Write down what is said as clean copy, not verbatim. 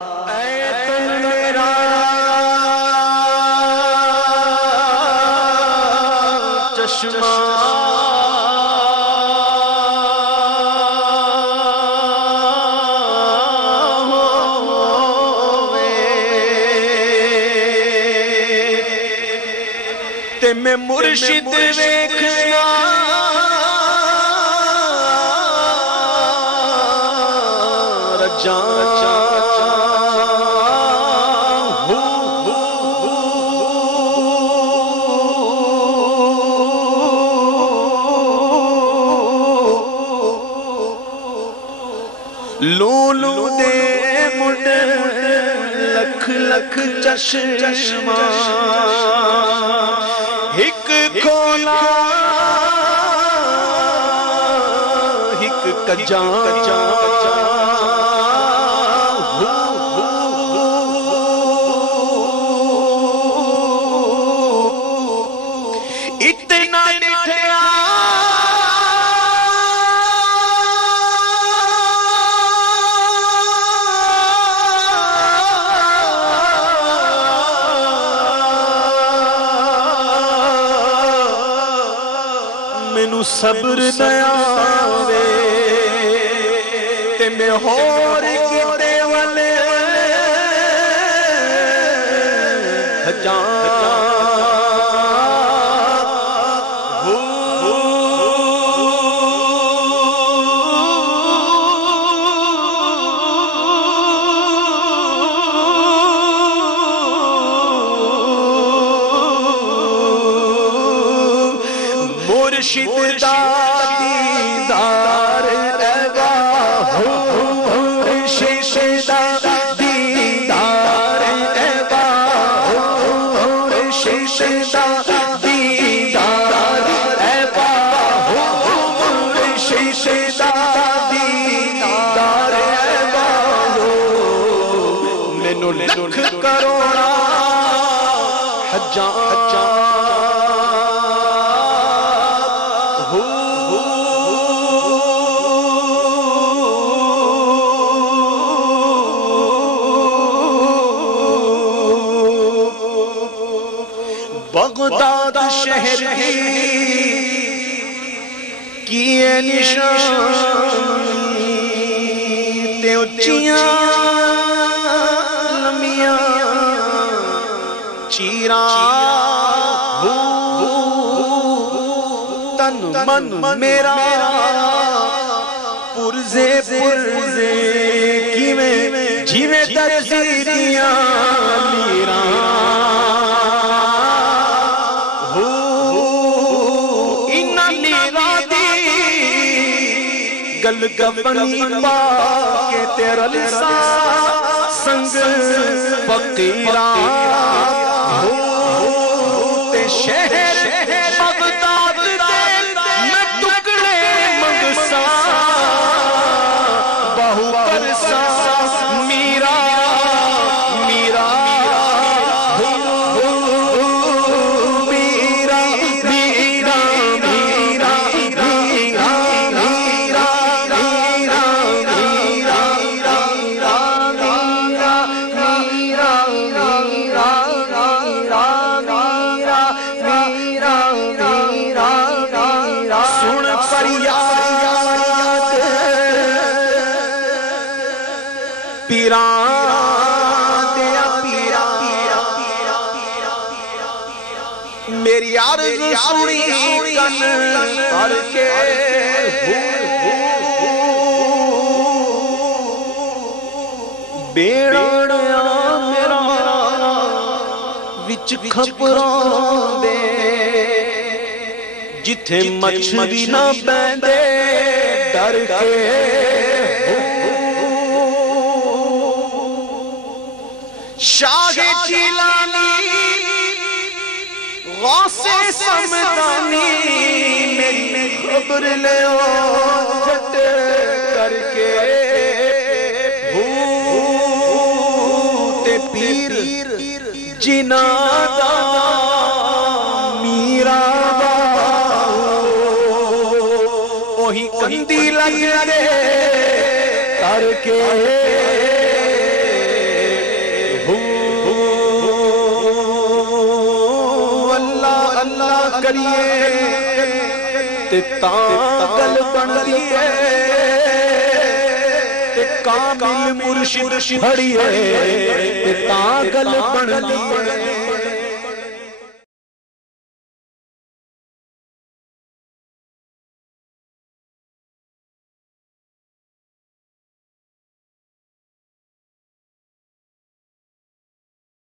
اے تو میرا چشمہ تے میں مرشد ویکھنا رجاں لولو دے مڈ لکھ لکھ چشمہ ہک کھولا ہک کجاں اتنا نٹھیا مینوں صبر دیا وے تے میں ہور کتے والے جاں مرشد دا دیدار لگا مرشد دا دیدار لگا مرشد دا دیدار لگا مرشد دا دیدار لگا مینوں لکھ کروڑا حجاں بغداد شہر کی نشان تے اچیاں لمیاں چیراں تن من میرا پرزے پرزے کیویں جیویں درزی دیاں میراں گل گپنی پا کے تیرا لسا سنگ فقیراں ہو تے شہر بغداد دے میں ٹکڑے منگسا بہو کرسا میرا میرا میری عرض سنی کن کر کے بیڑیا میرا وچ کھپراں دے جتھے مچھلی نہ پیندے ڈر کے شاہ جیلانی غوث سمدانی میری خبر لیو جھٹ کر کے تے پیر جنا دا میرا وہی کندی لگ دے کر کے کریے تے تاں گل بندی ہے تے کامل مرشد پھڑیے تے تاں گل بندی ہے